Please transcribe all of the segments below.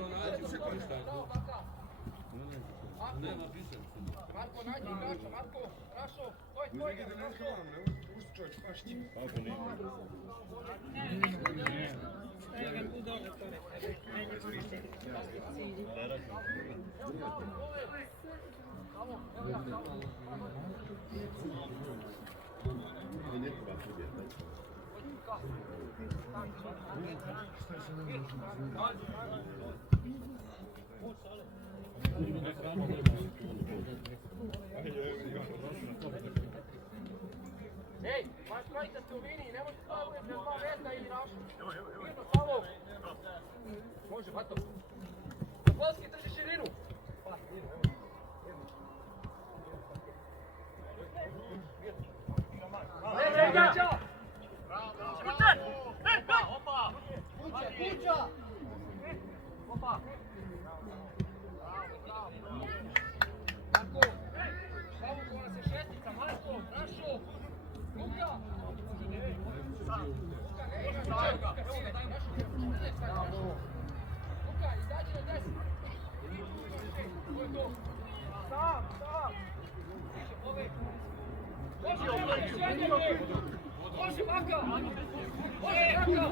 Jedino nađi se ništa. Nema više. Marko, nađi igrača, Marko, Rašo, to je tvoj igrač, Marko. Pusti čovječ, pašći. Kako ne? Ej, maš praviti da ste u liniji, nemojte sada budete 2 metra ili Rašo. Mirno, Savo. Može, Bato. Zapolski, drži širinu. Pa, mirno, evo. Ne, igrača! Kuće! Opa! Kuća! Opa! Marko! Savo ko nas je šestica, Marko! Rašo! Luka! Luka, izađi na 10! Ko je to? Sam! Može, Baka! Može, Baka!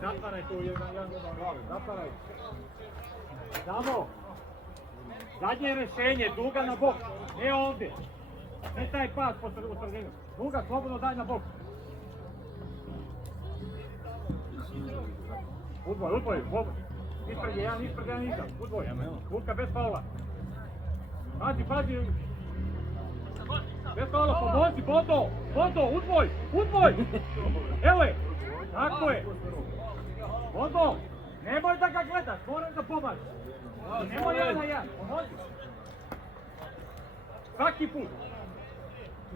Zatvaraj tu jedan glavi, zatvaraj. Samo! Zadnje rješenje, duga na bok, ne ovdje. Ne taj pas po sredinu. Duga, slobodno daj na bok. Udvoj. Ispred jedan iza. Udvoj. Luka bez faula. Pazi. Bez faula, pomozi, Bodo, udvoj. Evo je. Tako je. Bodo, nemoj da ga gledaš, moram da pomaži. Nemoj 1-1, pomozi.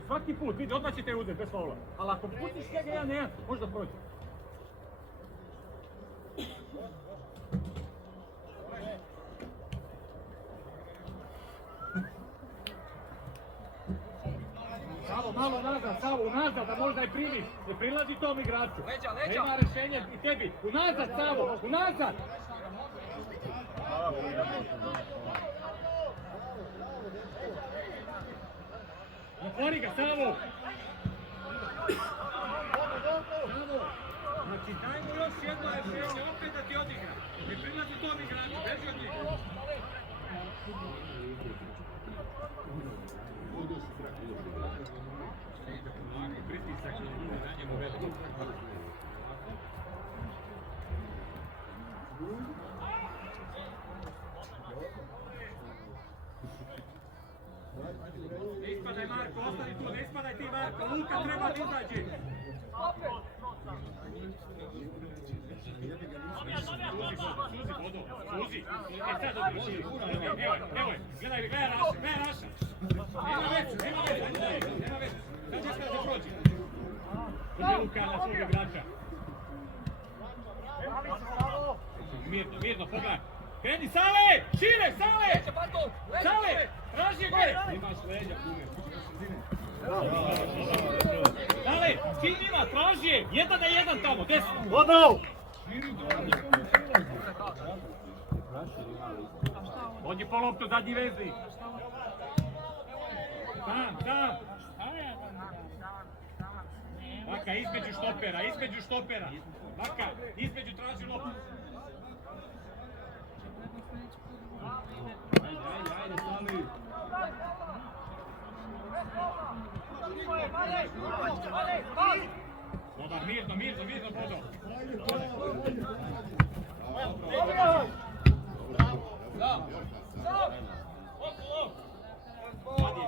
Svaki put, vidi, odmah ćete uzeti bez faula. Ali ako pustiš njega 1-1, možda prođe. Malo nazad, unazad, da možda i primiš. Ne prilazi tom igraču. Leđa. Nema rješenje i tebi. Unazad, Savo, unazad! Otvori ga, Savo! Znači, daj mu još jedno rješenje, opet da ti odigra. Ne prilazi tom igraču, beži od njega. Pritisak na njemu veliko. Ne ispadaj Marko, ostani tu, ne ispadaj ti Marko, Luka treba da izađe. Suzi, sad dobri širi. Evo je, gledaj Raša. Nema već. Sad će kada se prođe. Dođe Luka na svog igrača. Mirno, pogledaj. Kreni, Sale! Šire, Sale! Sale! Traži gore! Imaš leđa, kume. Sale, čim ima, traži je! 1-1 tamo, desno! Vodov! Odji po loptu, zadnji vezi. Sam! Baka, između štopera. Baka, između traži loptu. Ajde, Sami. Dobar, mirno, Bodo.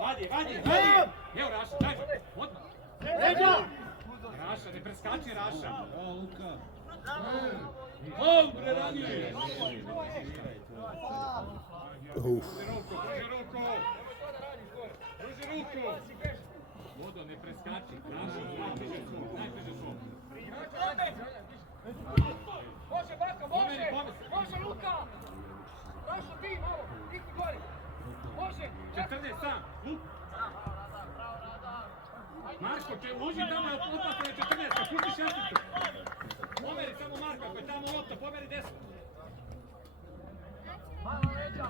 Vadi. Evo Raša, daj me. Odmah. Raša, ne preskači Raša. Luka. Bre, radi. Druži ruku. Vodo, ne preskači. Raša, najteže svoj. Može, Baka, može, Luka! Rašo, ti malo, Niko gori. Može, 14 sam, Luka. Marko, uđi tamo, opasno je 14, pusti šesticu. Omeri samo Samo lopta, pomeri desno. Mala leđa.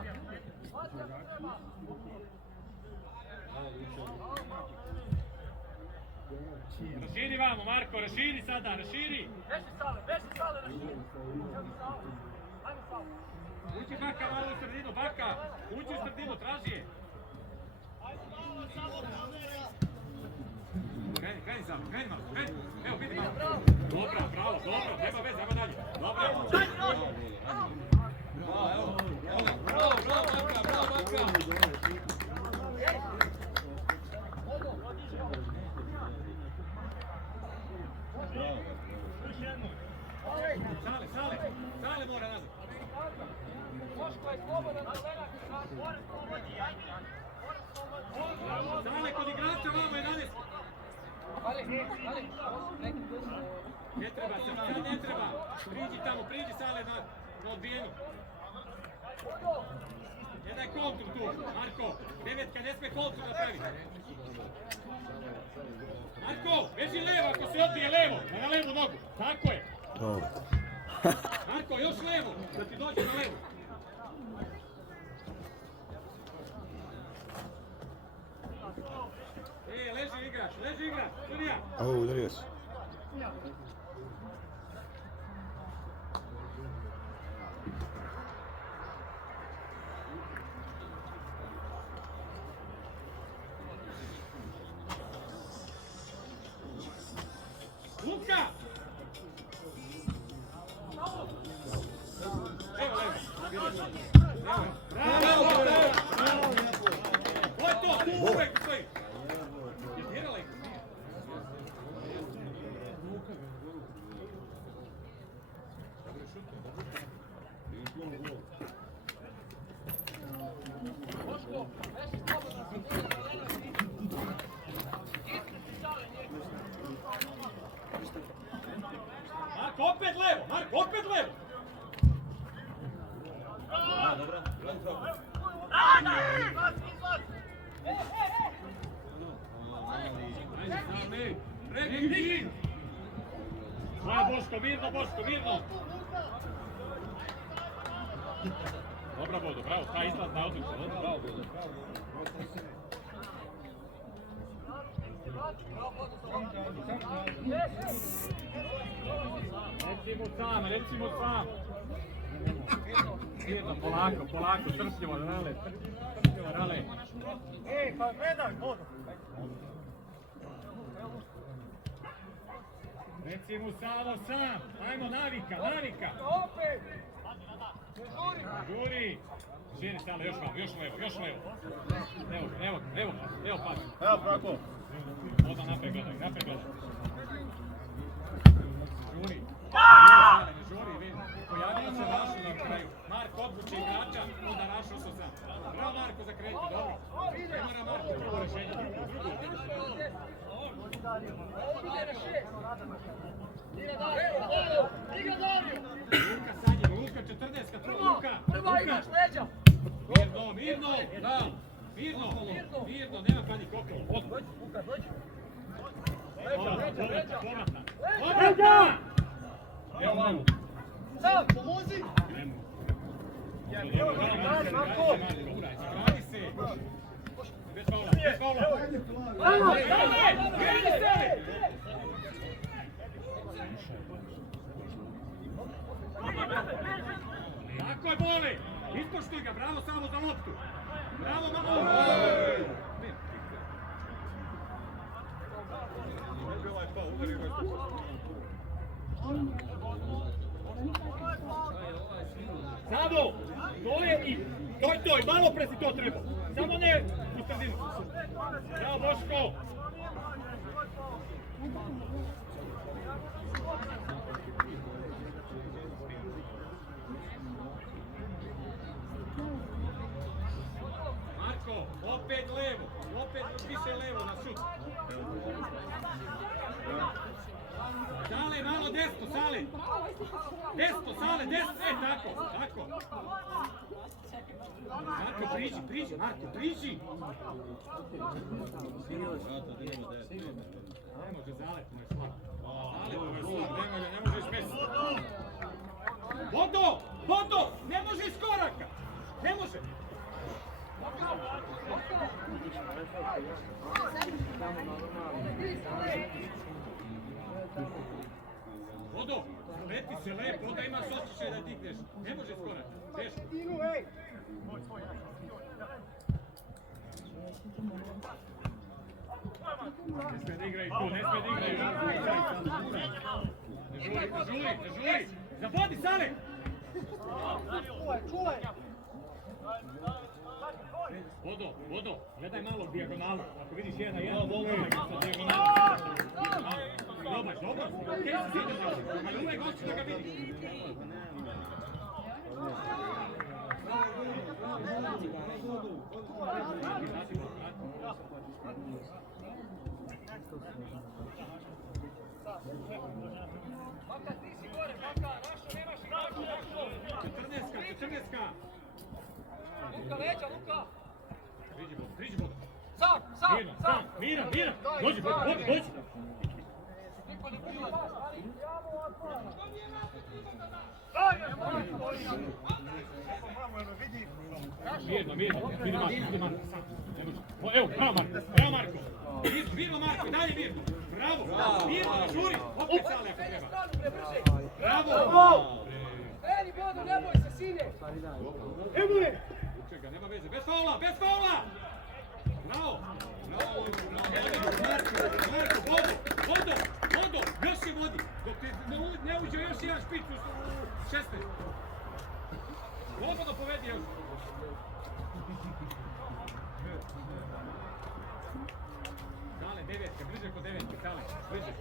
Vati ako treba. Raširi vamo, Marko, raširi sada, raširi. Beži Sale, raširi. Ajmo Sale. Uči Baka malo u sredinu, Baka. Uči u sredinu, traži je. Kreni samo, kreni malo, kreni. Evo, vidi malo. Dobro, bravo, dobro, nema veze, ajmo dalje. Dobro. Bravo, Baka. Sale mora nazad. Moško je slobodan, Lenak. Sale kod igrača, vamo 11. Ne treba se, sad ne treba. Priđi Sale na odbijenu. Ne daj kontru tu, Marko. Devetka ne sme kontru napraviti. Marko, veži levo ako se odbije levo, na levu nogu. Tako je. Marko, još levo, da ti dođe na levu. Leži igrač, Surija. Udario se. Luka! Evo levo. Bravo! Ovo je to, tu uvek stoji. Dirala ih. Moško, beži slobodan. Marko, opet levo! Dobro. Preki! Boško, mirno! Dobra Bodo, bravo, ta izlaz na odlično, bravo Bodo. Reci mu sam. Mirno, polako, trsljivo, rale. Pa gledaj, Bodo. Reci mu samo sam, ajmo navika. Opet! Žuri! Žiri Sale, još levo. Evo pas. Evo, Franko. Odmah napred gledaj. Žuri! Žuri, pojavio se Rašu na kraju. Marko odvuče igrača, onda Rašu oso sam. Bravo Marko za kretu, dobro. Ne mora Marko prvo rešenje, drugo. Ide na 6. Igra Dario! Luka sad je, Luka 14, Luka! Prva igraš leđa! Mirno! Da! Mirno, nema panik okolo. Dođi, Luka, dođi! Povratna! Povratna! Evo vamo! Sam, pomozi! Marko! Gradi se! Bez faula! Ajmo! Gradi se! Tako je, Boli! Ispoštuj ga, bravo samo za loptu! Bravo, Mamo! Samo! To je i... To je, malo pre si to treba! Samo ne u sredinu! Bravo, Boško! Marko, opet levo, opet više levo na šut. Sale, malo desno, Sale. Desno, Sale, desno, tako. Marko, priđi, Marko, priđi. Ne može, Zale, to je slab. Zale, to je slab, ne možeš mesiti. Bodo, ne može iz koraka. Ne može. Bodo, leti se lepo, onda imaš osjećaj da digneš. Ne može iz koraka. Teško. Ne smije da igraju tu, ne smije da igraju. Ne žuri. Zavodi, Sale! Vodo, gledaj malo dijagonalu. Ako vidiš 1-1, volaj sa dijagonalu. Dobar. Gdje si ide malo? Ali uvijek hoću da ga vidiš. Maka, ti si gore, Maka, Rašo, nemaš igrača, Rašo! 14. Luka, leđa, Luka! Priđi, Bodo. Sam! Miran! Dođi, dođi! Niko ne prima vas, ali jamo ovako! Mirno, vidi Marko. Evo, bravo Marko. Mirno Marko, i dalje Mirno. Bravo, Mirno, žuri, opet Sale ako treba. Bravo! Eni, Bodo, ne boj se, sine! Evo je! Čekaj, nema veze, bez faula! Bravo! Marko, Bodo, još se vodi. Dok te ne uđe još jedan špic u 16. Slobodno povedi još. Sale, devetka, bliže kod devetke, Sale, bliže.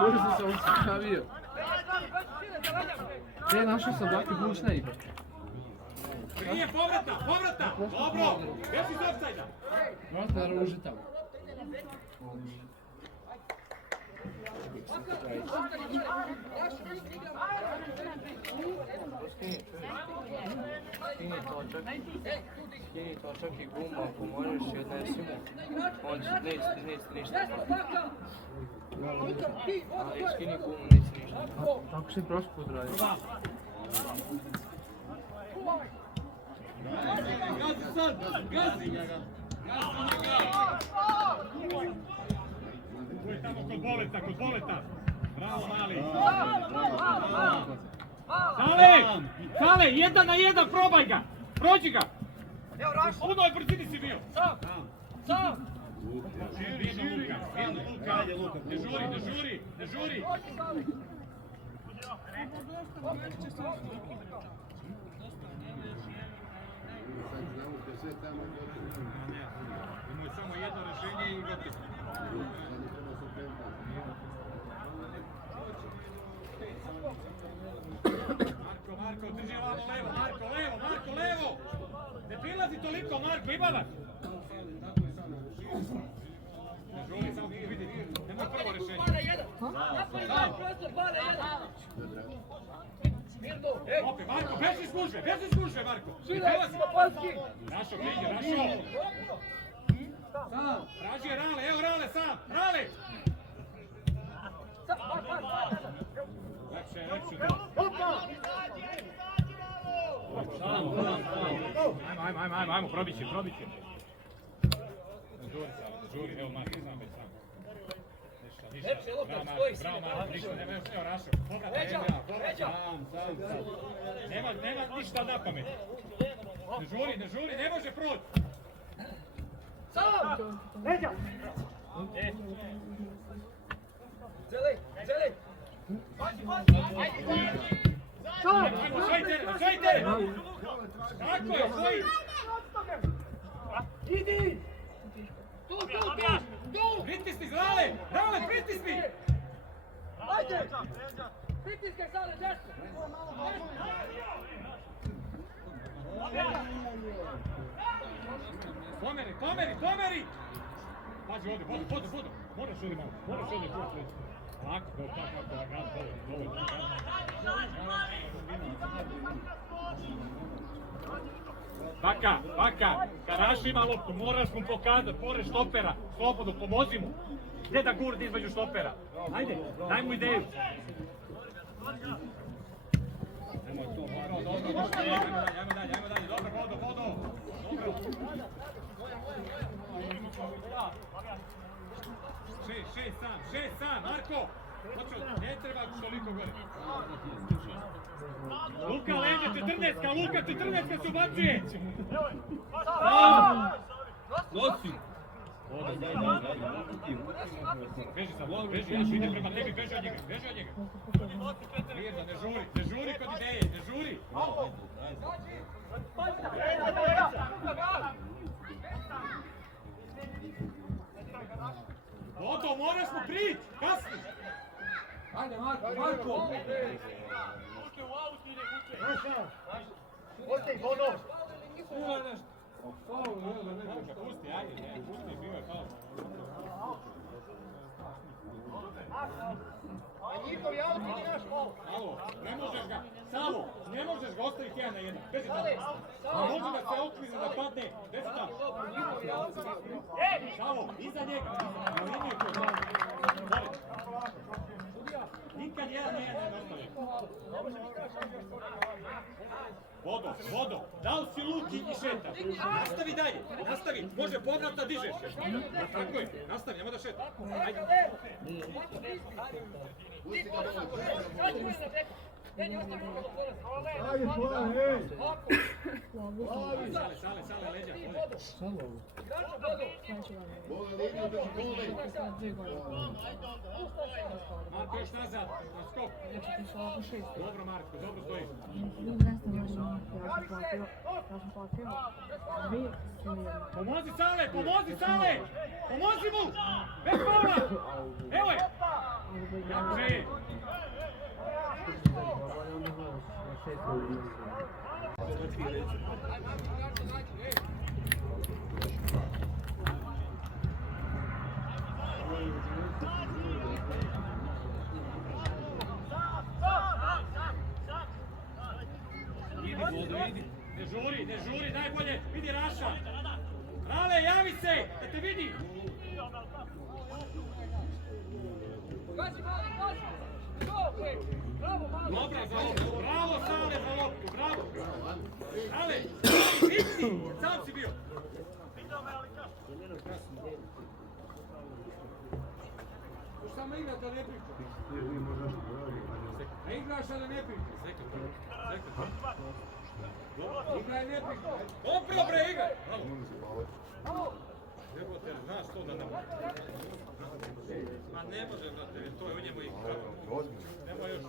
Možda sam se javio. Našao sam Baki Bušna ipak. Nije povrata! Dobro! Gdje si iz offside-a? Možda ruži tamo. Skini to čak i guma, ako možeš i odnesi mu. On će neće ništa. Ali skini gumu, neće ništa. Tako si prošli put radio. Gazi ga! Tu je tamo kod boleta. Bravo, mali. Sale, 1 na 1, probaj ga. Prođi ga. U punoj brzini si bio. Sam! Mirno, Luka. Ne žuri. Imaju samo jedno rješenje i gotovo. Marko, drži ovamo levo, Marko, levo! Ne prilazi toliko, Marko, ima vas! Ne žuli, samo vidi, nemoj prvo rješenje. Opet, Marko, beži iz gužve, Marko! Našo, Knjige. Traži je Rale, evo Rale sam, Rale! Lepše to. Ajmo, probit će. Žuri, evo Marko, sam već sam. Lepše lopta, stoji si. Bravo Marko, ništa, nema još neo Rašo. Leđa. Nema ništa na pamet. Ne žuri, ne može proći. Sam! Leđa! Zeli! Ajmo, svoj teren! Tako je, svoj! Idi! Tu! Pritisni, Rale, pritisni! Ajde! Pritiskaj, Sale, desno! Pomeri! Pazi ovdje, vodu! Moraš ovdje malo, Lako, dovoljno. Baka, Karaš ima loptu, moraš mu pokazati, pored štopera, slobodno, pomozi mu. Gdje da gurdi između štopera? Ajde, daj mu ideju. Ajmo dalje, dobro, vodo. Šest sam, Marko! Ne treba toliko gore. Luka leđa, 14, Luka 14 se ubacuje! Nosi! Beži sam, beži, ide prema tebi, beži od njega. Mirno, ne žuri kod ideje, ne žuri! Vodo, moraš mu prići, kasni! Ajde, Marko! Pusti, vodo! Pusti, ajde, pusti, bio je faul. Alo, ne možeš ga, Savo, ne možeš ga ostaviti jedan na jedan. Bezi tamo. Može da se otkrize da padne. Bezi tamo. Savo, iza njega. Liniju tu. Nikad jedan na jedan ne ostavi. Vodo, dao si luk i šeta. Nastavi dalje, nastavi. Može povrat da dižeš. Tako je, nastavi, nema da šeta. Ajde. Sale, leđa. Marko, još nazad, na skok. Dobro, Marko, dobro stoji. Pomozi Sale! Pomozi mu! Bez faula! Evo je! Jače! Idi. Ne žuri, najbolje, vidi Raša. Rale, javi se, da te vidi. Bravo Sale za loptu, bravo. Rale, vidi, sam si bio. Samo igraš da ne priča. Ne igraš da ne priča. Igraj ne priča. Dobro bre, igraj. Jebote, znaš to da ne može. Ma ne može, brate, to je u njemu igra. Nemo još.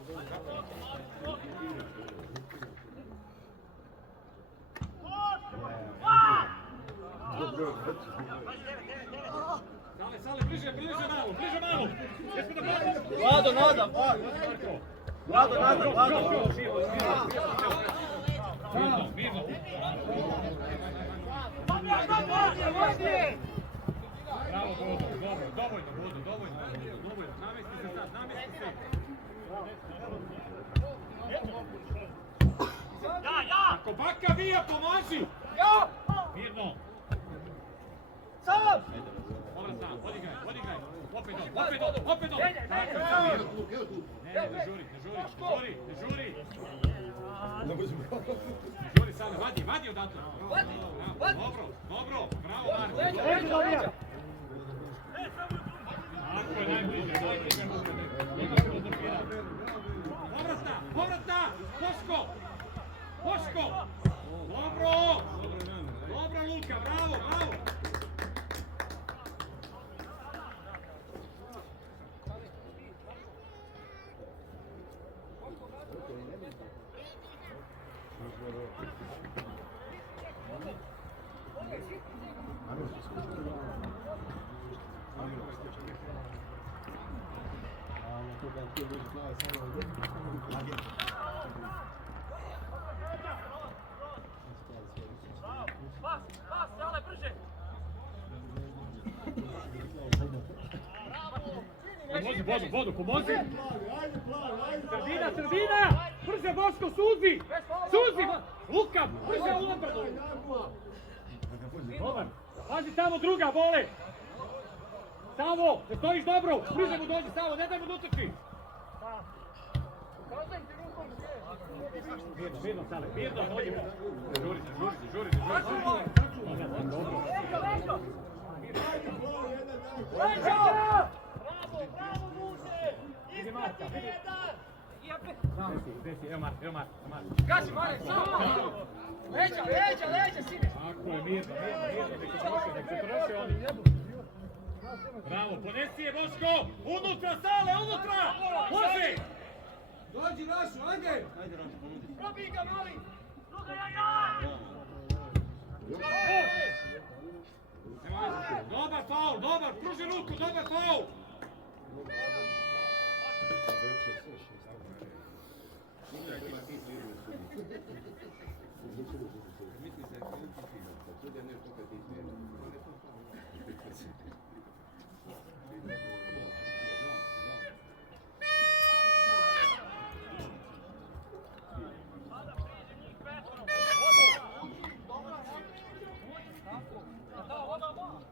Sale, bliže malo. Vlado, nada! Mirno. Bravo, Bodo, dovoljno. Namesti se sad, namesti se. Ako baka vija, pomaži! Mirno. Sam! Povrat, odigraj. Opet dom. Ne žuri. Žuri sada, vadi odatle. Dobro, bravo Marko. Marko je najbliže. Povratna, Boško. Dobro Luka, bravo. Pas, Sale, brže! Vodu, pomozi! Sredina! Brže Boško, suzi! Luka, brže unutra! Dobar, pazi tamo druga, vole! Savo, da stojiš dobro! Brže mu dođi, Savo, ne daj mu da utrči! Razajte rukom sve. Mirno, Sale, mirno, dođimo. Žurite. Vidi Marka, vidi. Desi, evo Marka. Gazi, Mare, samo! Leđa, sine! Tako je, mirno, nek se troše oni. Bravo, ponesi je Boško! Unutra, Sale, unutra! Može! Dođi Rašu, ajde! Probij ga, mali! Dobar, pruži ruku, dobar faul!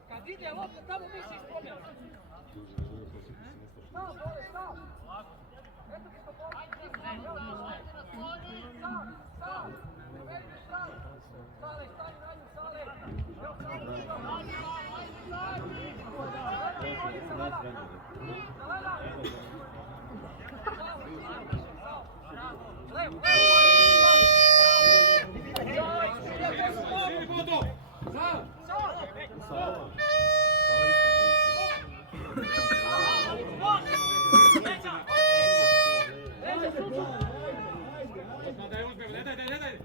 Kad ide lopta, tamo mi se isprobljamo. Stav, dole, stav! Eto ti to Stav! Vedi stav! Sale, stani na nju, Sale! Levo! Živi Bodo!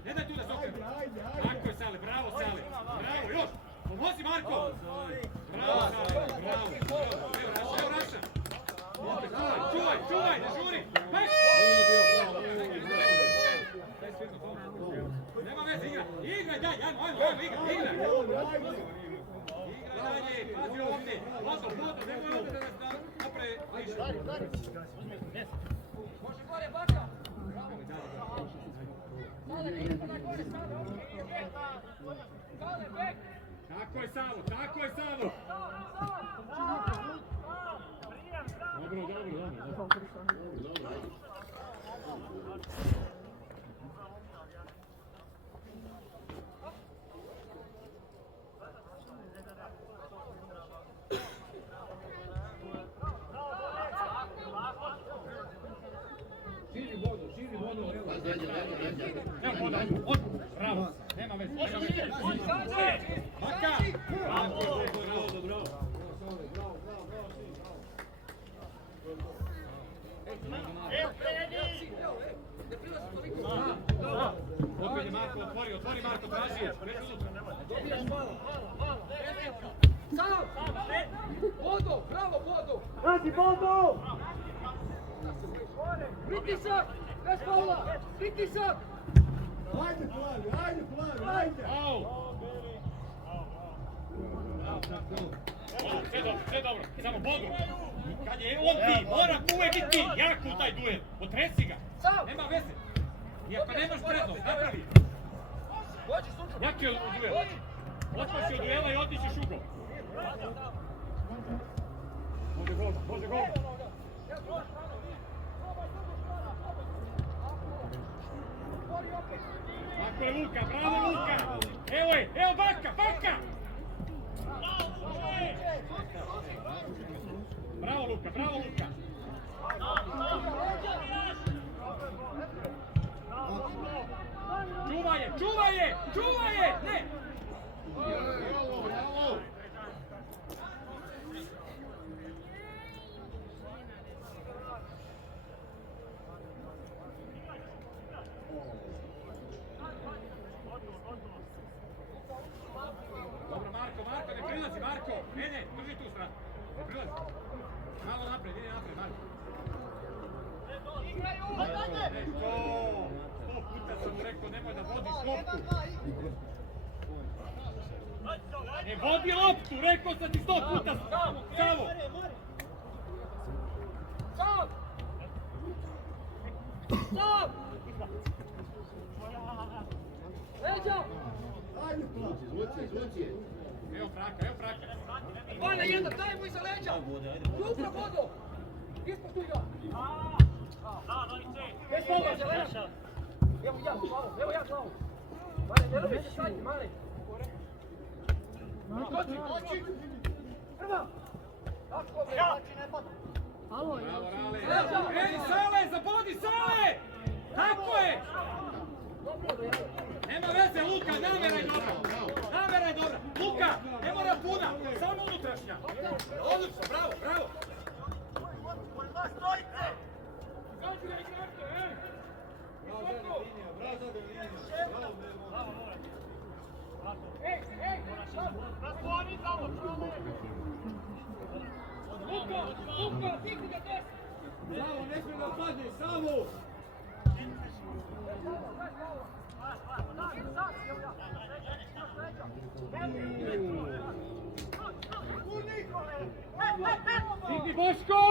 Ne daj tu da se okrenu. Tako je Sale, bravo Sale. Bravo, još. Pomozi Marko. Bravo Sale, bravo. Evo Raša. Čuvaj, ne žuri. Nema veze, igraj dalje, ajmo, igraj. Igraj dalje, pazi ovdje. Vodo, nemoj ovdje da nas napravi ništa. Može gore, Baka! Sale, vidite na gore, Sale, bek! Tako je Savo! Dobro. Širi vodu. Bravo. Nema veze. Baka! Bravo. Opet je Marko otvori Marko, traži. Sam! Bodo, bravo Bodo! Radi Bodo! Pritisak! Bez faula! Pritisak! Ajde, Plavi! Au! Sve dobro. Samo Bodo. Kad je on ti, mora uvijek biti ti. Jak u taj duel. Otresi ga. Nema veze. I ako nemaš prednost, napravi. Dođi, Sunčo! Jak je u duel? Otpaš od duela i otićeš u gol. Može gol. Tako je Luka, bravo Luka! Evo Baka! Bravo Luka! Čuvaj je! Ne! Dobro Marko, ne prilazi Marko! Ne, drži tu stranu. Ne prilazi. Malo napred, ide napred Marko. Sto puta sam mu rekao, nemoj da vodiš loptu. Ne vodi loptu, rekao sam ti 100 puta. Savo! Leđa! Ajde, Plavi, zvuči. Evo fraka. Valja jedan, daj mu iza leđa! Dobro, Bodo! Ispoštuj ga! Bez Zelena. Evo ja, Slavo, evo ja, Slavo. Mare, ne rubi se stanji, Mare. Koči. Prva. Tako, bre. Bravo, Rale. Ej, Sale, zabodi, Sale! Tako je! Nema veze, Luka, namera je dobra. Namera je dobra. Luka, ne mora puna, samo unutrašnja. Odlično, bravo, bravo. Bravo, ne smije da padne, Savo! Idi Boško!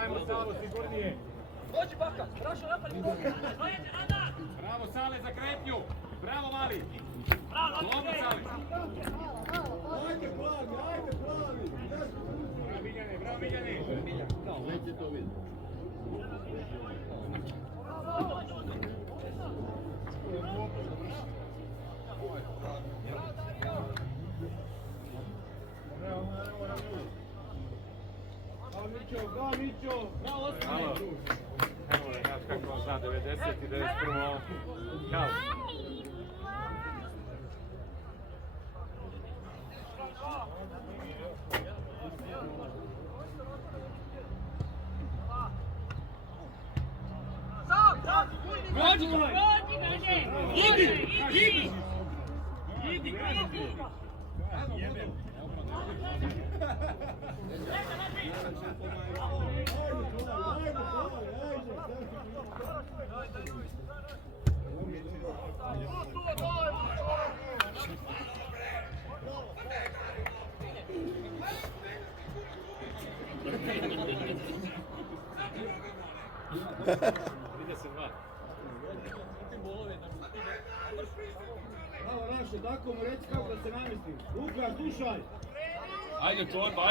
Ajmo, Savo, sigurnije. Dođi, Baka, Rašo, napad. Bravo, Sale, za krepnju. Bravo, mali. Dobro, Sale. Ajde, plavi, ajde, plavi! Bravo, Miljane, bravo, Miljane. Neće to vidjeti. Bravo, Mićo, bravo, osmani. Evo ne znaš kako on zna, 90 i 91. Kao. Bravo, Rašo, tako mu reći kako da se namesti. Luka, slušaj! Ajde čorba,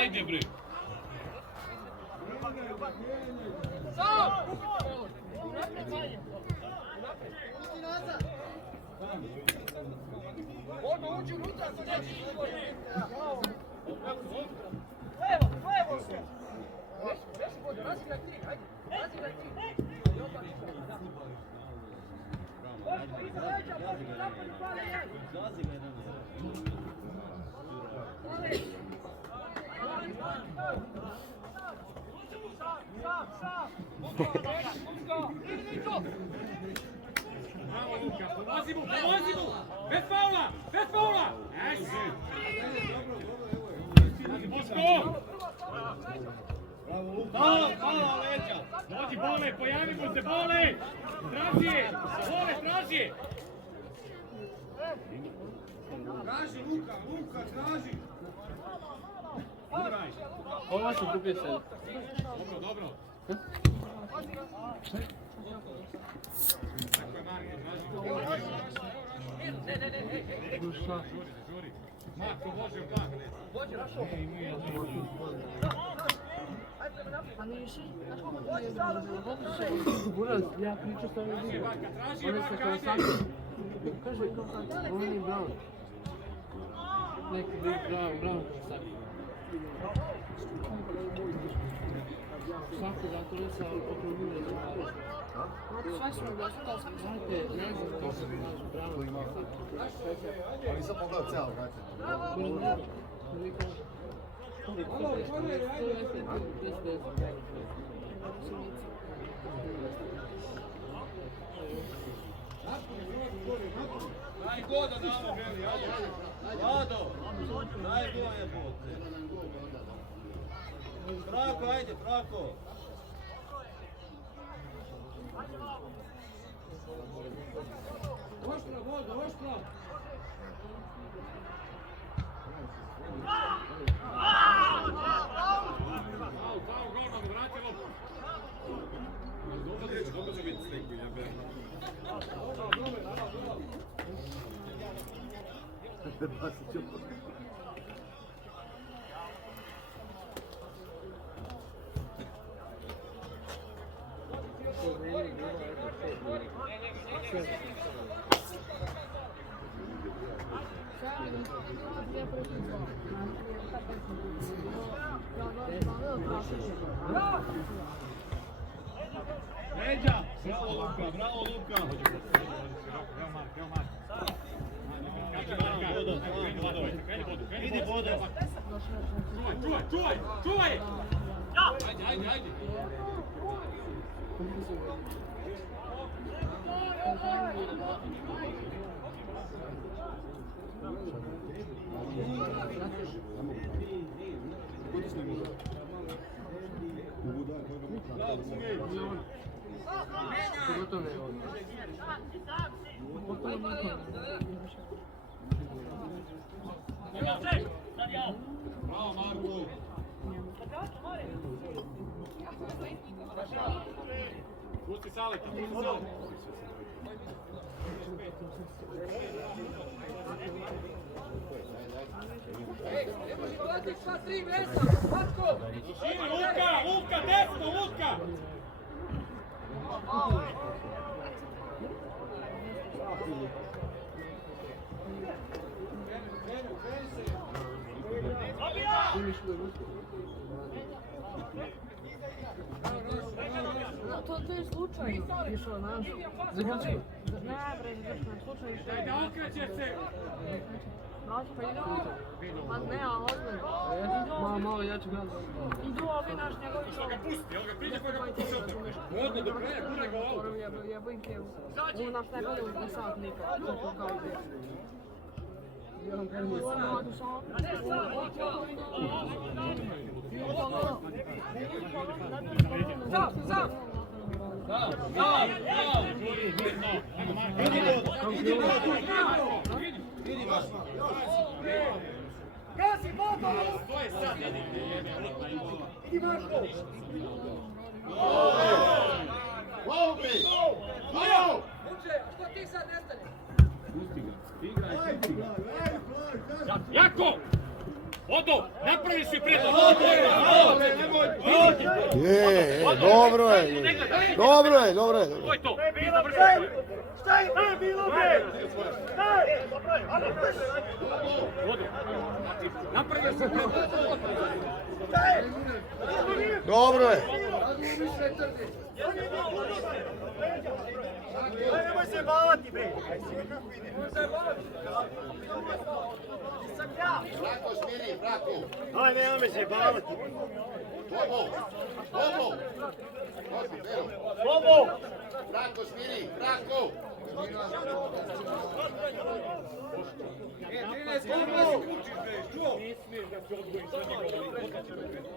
ajde bre. Ono, uđi unutra, to neće izgledati. Levo se. Reši bolje, razigraj ti, ajde. Razigraj ti. I onda ništa. Boško, iza leđa, Boško, napadi, pali, Bravo, Luka, pomozi mu! Bez faula! Boško! Hvala, leđa. Dođi, Bole, pojavi mu se, Bole! Traži je! Bole, traži je! Traži, Luka, traži! Ova se kupio se. Dobro. Tako je, Marko, žuri. Marko, može u plan. Dođi, Rašo. Buraz, ja pričam s ovim vidio. Traži Oni se Marka, kao ajde! sami. Kaže, on je Brown. Neki Brown kao sami. Svaki zatvore sa okrugljivim zatvore. Sve smo da su to sam. Znate, ne znam kako se naš Brown kao sami. Ali sam pogledao cijelo, znači. Daj goda damo, Beli, ajde. Vlado, daj goda je bol. Trako, ajde, trako. Oštro, vodo, oštro! Faul, golman, vrati loptu. Dobro će biti sliku, ja bih. Leđa! Bravo Luka, bravo Luka! Idi Bodo! Čuvaj! Ajde! Pogotovo ne ovo. Potpuno niko. Bravo Marko! Pusti Salek, pusti Salek. Ne može gledati sva 3 mjesta, Matko! Luka, desno, Luka! To je slučajno išao naš. Zagrčio. Ne bre, zagrčio. Slučajno išao. Ajde, okreće se! Naći pa ide Ma ne, a ozbiljno. Malo jače gledam. Idu ovi naš njegovi Što ga pusti, on ga priđe pa ga pusti opet. Odmah do kraja, guraj ga u auto. Jebojke. Ovo naš ne gledam u sat nikad. To kao ide. Gazi, Bodo! To je sad jedin. Idi Marko! Momče, a što ti sad nestane? Jako! Odo, napravi si predlog! Dobro je. To je to! Šta je bilo bre? Odo, napravi si predlog! Dobro je. Nemoj se bavati bre. Brako smiri, Brako! Aj, nemoj se bavati. Bobo! Slobo! Brako smiri, Brako!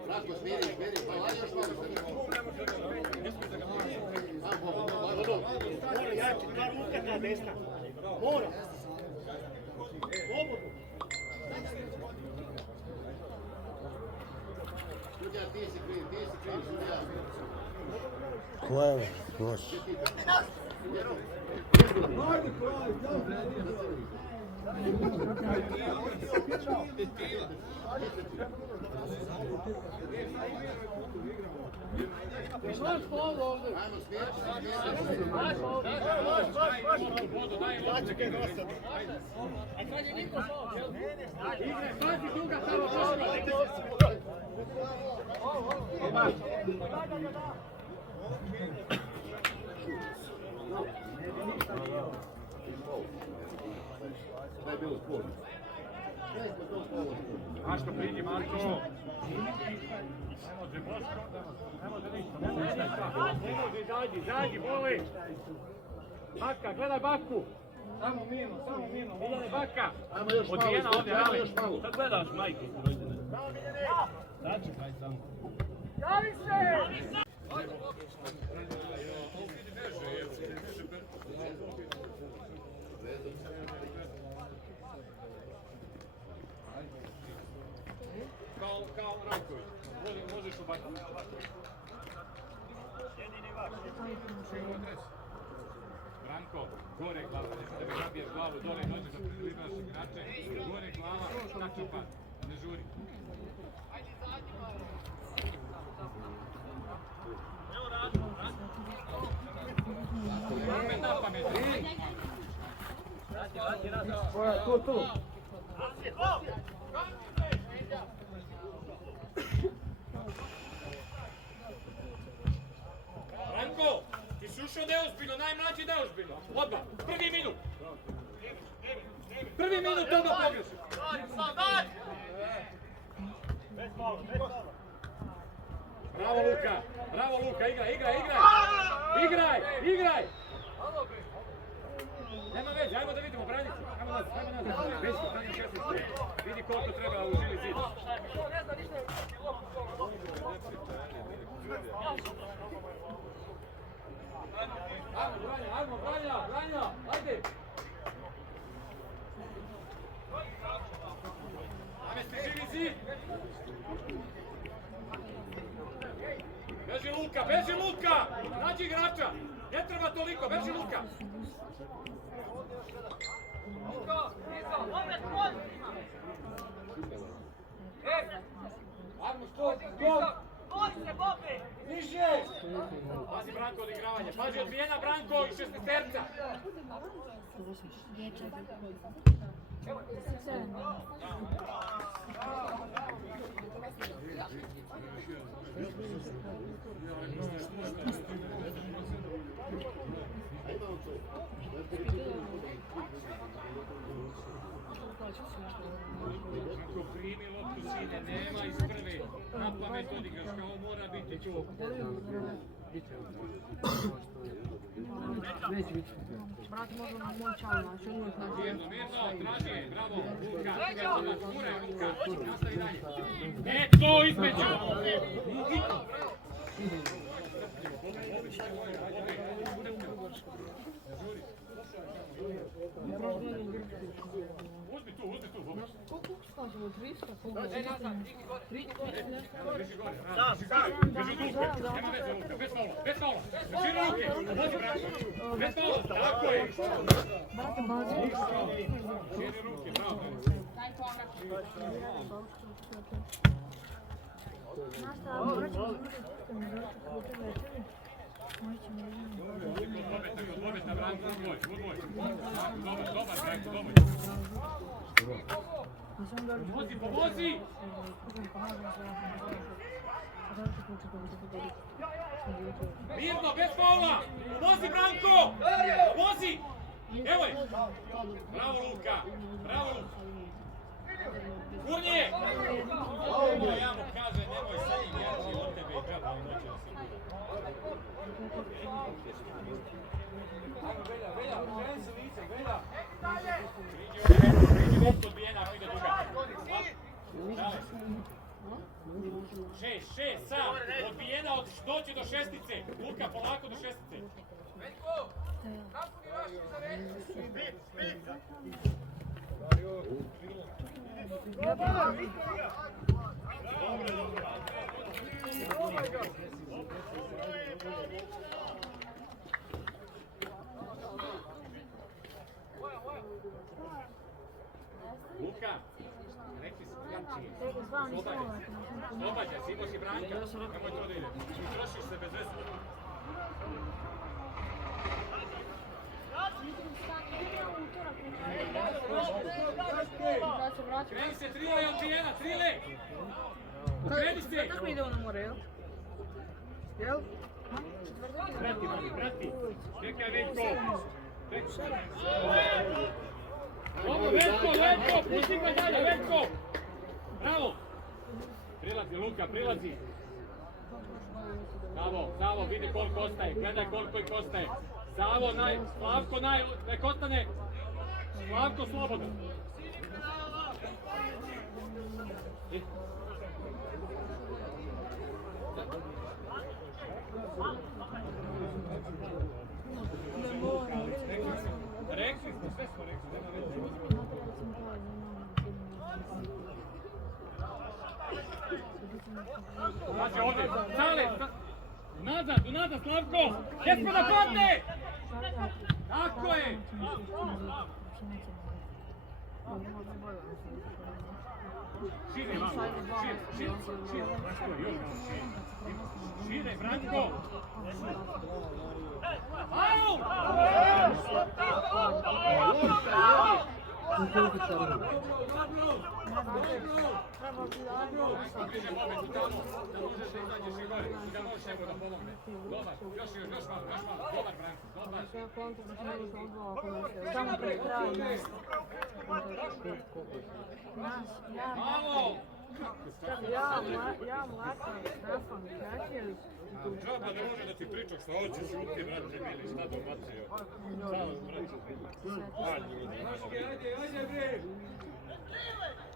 Brako smiri, pa laj još malo Mora jači, dva ruka ta desna. Mora. Slobodno. Sudja, ti si kriv, sudja. Ko je? Boš. Možeš polo ovdje. Ajmo smijeti. Čekaj, dosta. A kad je niko polo? Pazi druga tamo pošla! Maško, priđi, Marko! Ne može Boško, ne može ništa. Ne može, izađi, boli! Baka, gledaj Baku! Samo mirno. Miljane, Baka! Odbijena ovdje, ali! Sad gledaš majku. Sačekaj samo. Javi se! Kao Rajković. Možeš ubaciti. Branko, gore glava, da mi zabiješ glavu, dole dođeš da približaš igrače, gore glava, tačan pas, ne žuri. Pamet na pamet. Tu. Branko, ti si ušao neozbiljno, najmlađi neozbiljno. Odmah, prvi minut. Prvi minut odmah pogreši. Bravo Luka, igraj! Nema veze, ajmo da vidimo branicu. Ajmo nazad. Besko, stanje 16. Vidi koliko treba u žili zid. Ajmo, Branja, ajde! Namesti žili zid! Beži Luka! Nađi igrača! Ne treba toliko, beži Luka! Armo, što? Niže! Pazi Branko odigravanje, pazi odbijena Branko i 16-terca! Kako primi loptu sine, nema iz prve, na pamet odigraš, kao mora biti to. Brate, možda na moj čao naš, Mirno, traži, bravo, Luka, guraj Luka, nastavi dalje. Ne, to između! Uzmi tu. Koliko skažemo? 300? Drži gore, nema veze Luka, bez faula. Drži ruke, vozi Branko, bez faula, tako je. Širi ruke, bravo. Odvojit na Branko, odvoj. Dobar, Branko, dobar. Pomozi! Mirno, bez faula! Pomozi Branko! Pomozi! Evo je! Bravo Luka! Gurnije! Ja mu kažem, nemoj sa njim, ja ću od tebe i treba u noći da se guda. Velja, ženi se lice, Velja! Vidi loptu odbijena, ako ide duga. 6, sam! Odbijena doći do šestice! Luka, polako do šestice! Veljko! Napuni vašu za veću! Luka, rekli si drugačije. Oslobađaj se, imao si Branka. Nemoj to da ide. Trošiš se bez veze. Kreni se, Trile je odbijena, Trile! Kreni se! Kako ide ono more, jel? Jel? Prati. Čekaj, Veljko. Dobro, Veljko, pusti ga dalje, Veljko! Bravo! Prilazi, Luka, prilazi. Savo, vidi koliko ostaje, gledaj koliko ih ostaje. Savo, Slavko, nek ostane. Slavko, slobodan. Rekli smo, sve smo rekli. Znači ovdje, Sale, unazad, Slavko! Jesmo da padne! Tako je! Šire, malo, šire, šire, Branko! Au! Ja mlatam Stefan Kekir. Džaba ne može da ti priča šta hoćeš, šuti, brate, bili, šta domacio.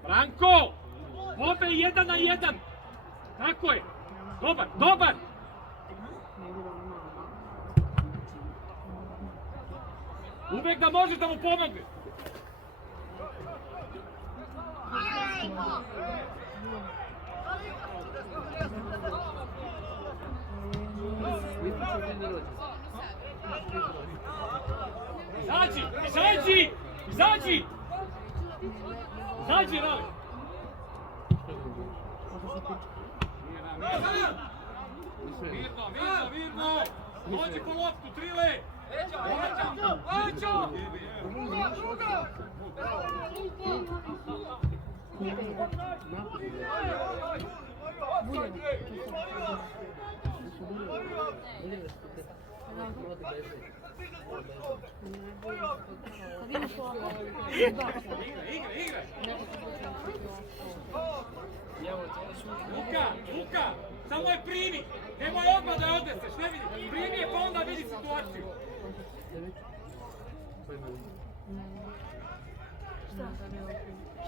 Branko! Obe 1 na 1! Tako je! Dobar, dobar! Uvijek da možeš da mu pomogne! Izađi! Izađi! Izađi! Izađi, Rali! Mirno, mirno, mirno! Dođi po loptu, Trile! Leđa! Leđa! Igra! Luka! Samo je primi! Nemoj odmah da je odneseš, ne vidi! Primi je pa onda vidi situaciju!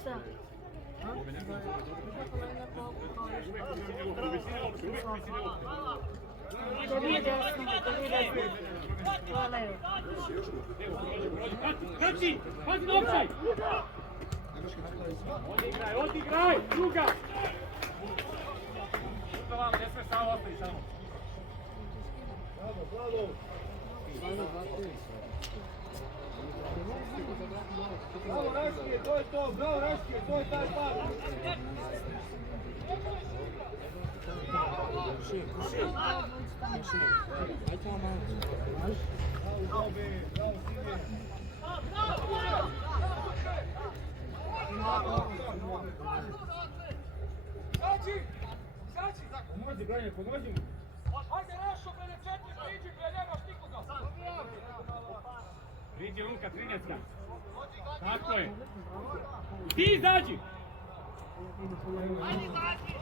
Šta? To nije desno, to nije desno. To je levo. Trči! Pazi na opšaj! Odigraj! Druga! To vam, ne sve samo ostavi samo. Bravo Raškije, to je to, bravo Raškije, to je taj pad. Pomozi, Branje, pomozi mu. Ajde Rašo, bre, četiri priđi, bre, nemaš nikoga. Priđi Luka, 13. Tako je. Ti izađi! Ajde, izađi!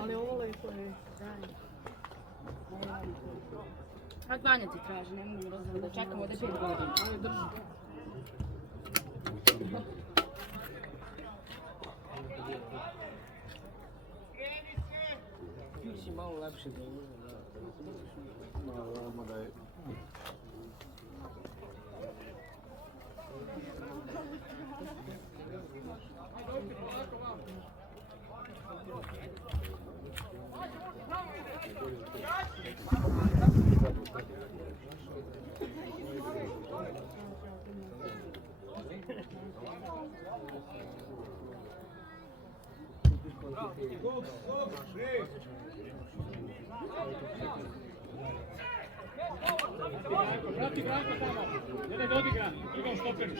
Ali ovo lepo je. Kad Vanja ti traži, ne mogu razumjeti da čekamo da 5 godina. Ali drži. Ti si malo lepši da je. Vrati Branko tamo, ne daj da odigra, drugom štoperu.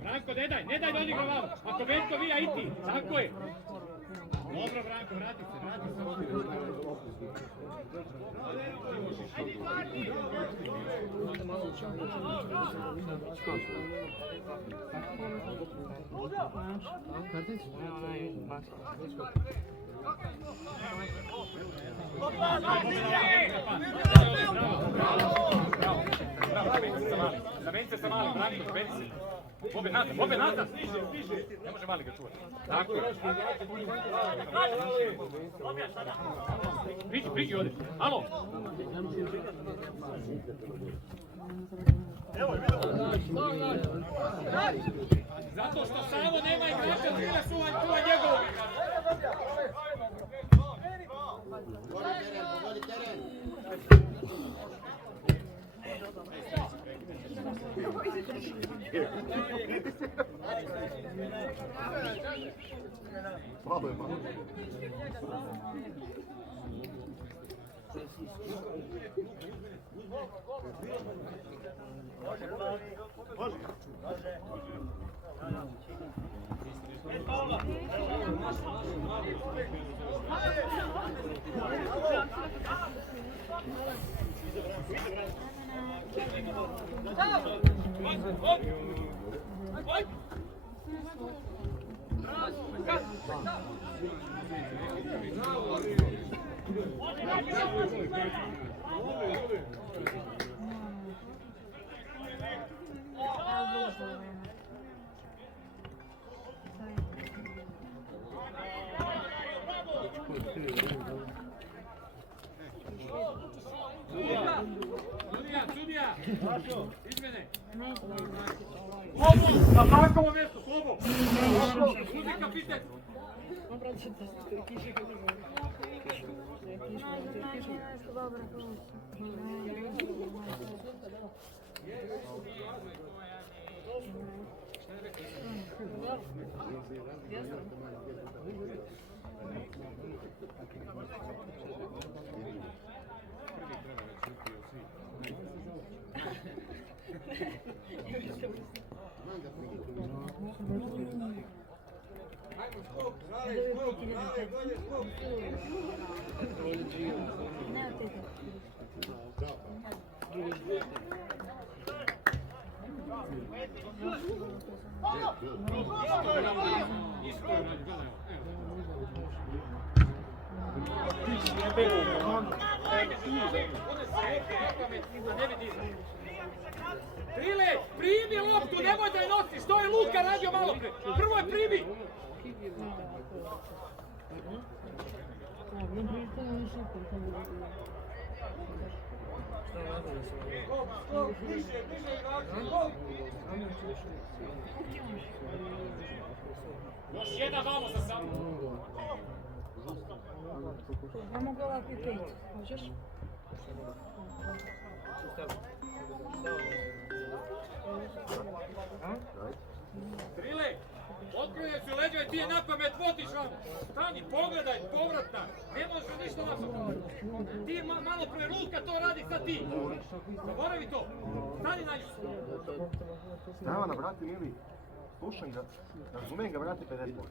Branko, ne daj da odigra vamo, ako Betko vija i ti, tako je. Dobro Branko, vrati se. Zameni se sa malim, brani, zameni se. Bobe nazad. Ne može mali ga čuvati. Tako je. Priđi ovdje. Alo. Zato što Savo nema igrača, Trile čuva njegovog igrača. Vodi teren. Malo je malo. Sudija! Izmene! Slobo! Na Markovo mjesto, Slobo! Uzi kapitet! Trile, primi loptu, nemoj da je nosiš, što je Luka radio malo pre. Prvo je primi. Još jedan vamo za samo. Ja mogu ovakvi 5, možeš? Trile, otkrive su leđa i ti je napamet votiš vamo. Stani, pogledaj, povratna. Ne možeš ništa napamet. Ti malo pre Luka to radi, sad ti. Zaboravi to. Stani na nju. Stava, brate mili, slušam ga, razumijem ga, brate, 50%.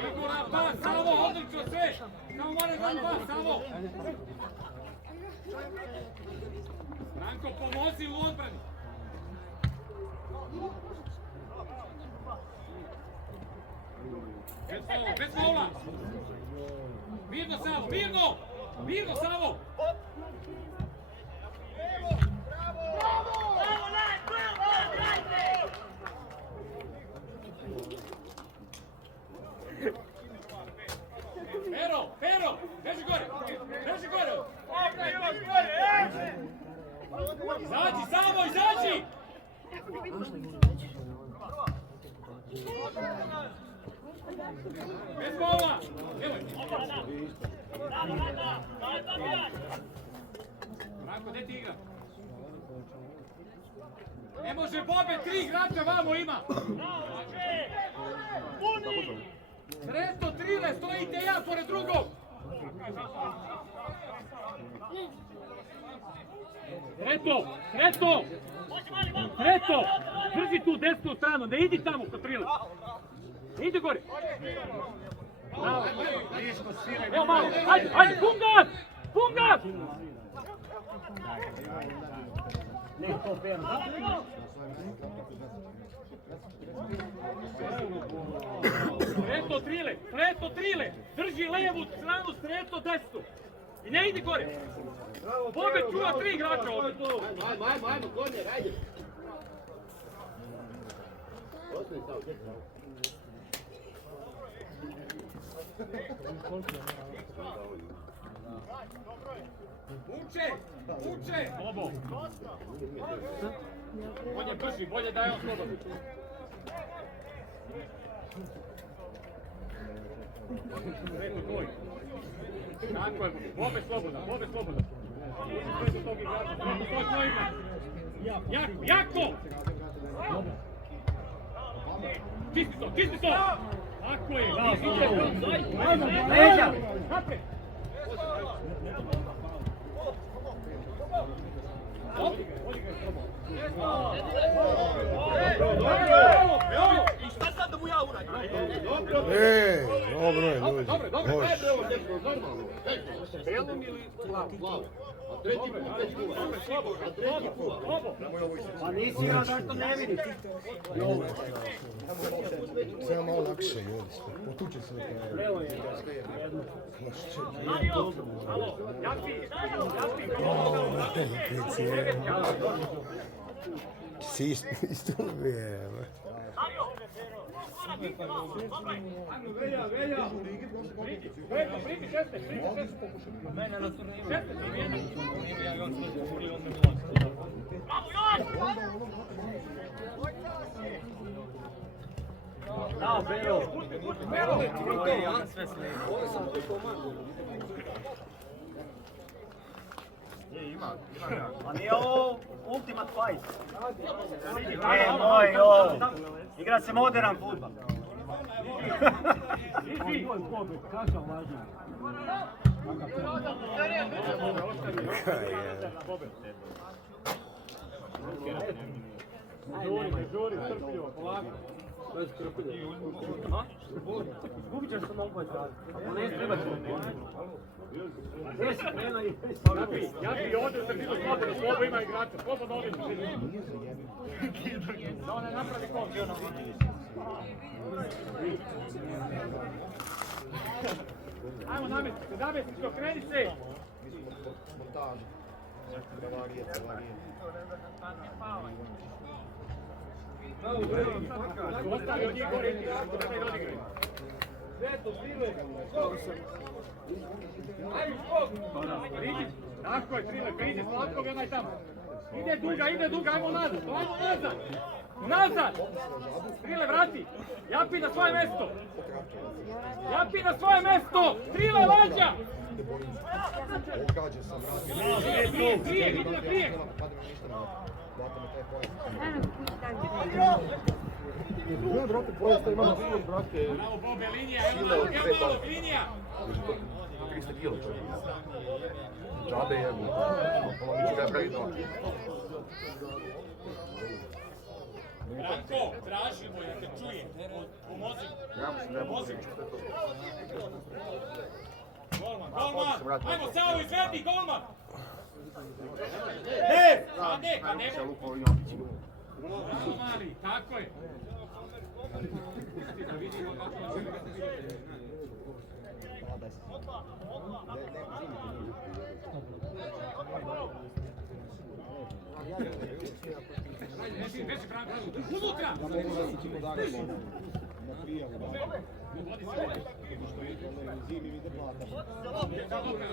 Siguran pas, Savo, odlično sve. Samo mora dan pas, Savo. Branko, pomozi u odbrani. Bez faula. Mirno, Savo, mirno. Mirno, Savo. Pero, beži gore. Izađi, Savo, izađi. Bez faula. Branko, gdje ti igra? Ne može Bobe, 3 igrača vamo ima. Sresto, Trile, stojite ja pored drugog. Sreto, drži tu desnu stranu, ne idi tamo kod Trile. Idi gore. Evo malo, ajde, pun gas! Ne, to fair, da? Sretno trile, drži levu stranu, sretno desnu. I ne idi gore. Bobe čuva 3 igrača ovdje. Ajmo, Gornjer, ajde. Uče! Bobo. Bolje brži, bolje daje on slobodno. Sretno tvoj. Tako je, Bobe slobodan. Sretno tog igrača, sretno tvoj tvojima. Jako! Čisti to! Tako je, leđa! Napred! I šta sad da mu ja uradim? Dobro je, ljudi. Belom ili plavom? A treći put već kuva. Pa nisi igrao zašto ne vidiš? Sve malo lakše, ljudi. Potuče se. Mario! Alo, Japi! Si isto vrijeme. Primi, šeste. Mene na turniru. Šeste, Dao, Bero! Sve slijedi. A nije ovo Ultimate Fight. Moj, igra se modern futbal. Žuri, strpljivo, polako. Izgubit ćeš se na ovoj strani. Ne treba će. Japi, ovdje u sredinu slobodno, Slobo ima igrača, slobodno ovdje u sredinu. Da on ne napravi koš. Ajmo namjestiti, okreni se. Ostavi od njih gore, nemoj da odigraju. Sveto, Trile! Ajde, Riđić! Tako je, Trile, priđi, slatko ga onaj tamo. Ide duga, ajmo nazad! Nazad! Trile, vrati! Japi na svoje mesto! Trile, lađa! Prije, vidi da prije! Bravo, Bobe, linija, evo malo, linija! 300 kilo čovjek. Džabe je, poloviću ga pravi doma. Branko, tražimo, ja te čujem. Pomozi. Ja mislim da je moguće što je to. Golman! Ajmo, Savo, izvedi, golman! Neka, nema! Bravo, mali, tako je! Veći Branko, unutra! Dobro.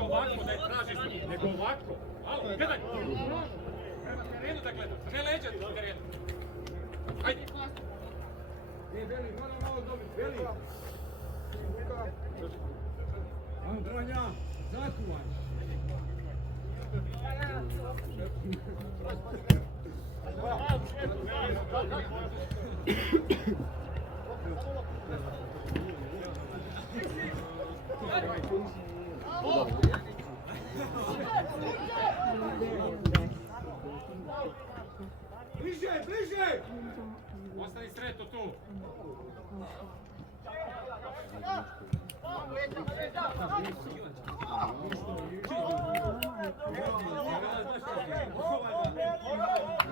Ovako da je tražiš, nego ovako. Gledaj! Prema terenu da gledaš, ne leđa na terenu. Ajde! Beli, moram malo dobiti, Beli! Ajmo, Branja, zakuvaj! Bliže! Ostani Sreto tu.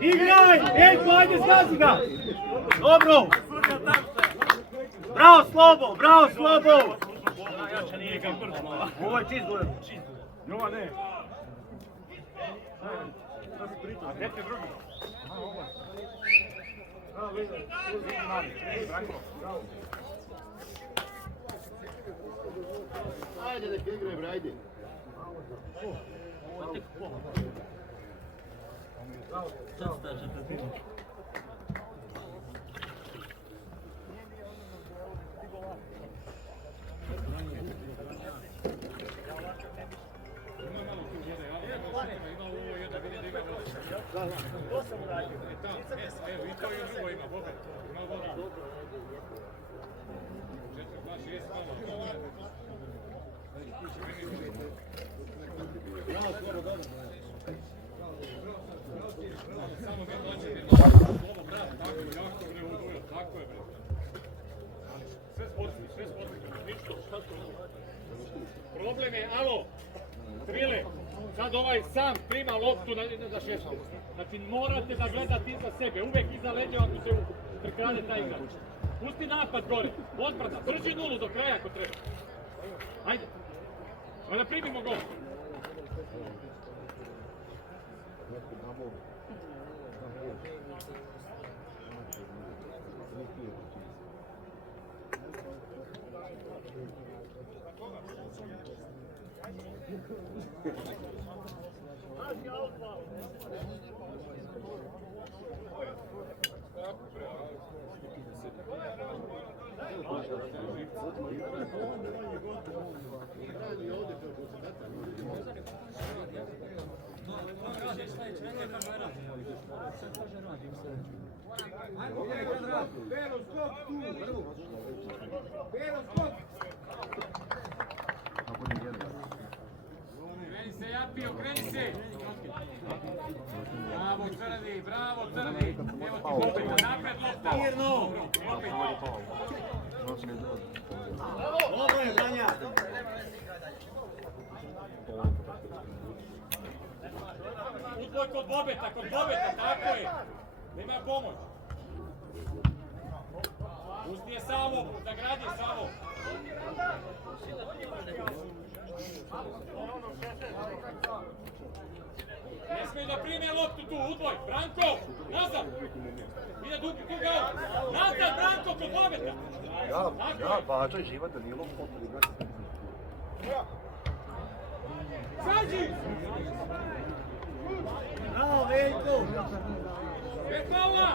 Igraj! Veljko, ajde zgazi ga! Dobro! Bravo Slobo, bravo Slobo! Ovo je čist gore. Jova ne. A gdje ti drugi? Ajde nek igraj, bre, ajde. Evo, i to i drugo ima, Bobe. Ima voda. 4, 2, 6, malo. Bravo, skoro, dobro. Samo ga dođe, Bobo, bravo, tako je, jako bre, udujo, tako je, bre. Sve sportski, ništa, šta to? Problem je, alo, Trile, sad ovaj sam prima loptu na 16. Znači morate da gledate iza sebe, uvek iza leđa ako se prekrade taj igrač. Pusti napad gore, odbrana, drži nulu do kraja ako treba. Ajde, da primimo gol. Pero skok tu! Pero skok! Kreni se, Japio, kreni se! Bravo, Crni, bravo, Crni! Evo ti Bobek, napred lopta! Mirno! Dobro je, Branja. Udvoj kod Bobeta, tako je! Nema pomoć! Pusti je Savo, zagradi je Savo! Ne smije da prime loptu tu, udvoj! Branko, nazad! Ide tu ga! Nazad, Branko, kod Bobeta! Ja, Bađa i Živa Danilov potrebno. Sađi! Bravo, Veljko. Petrova!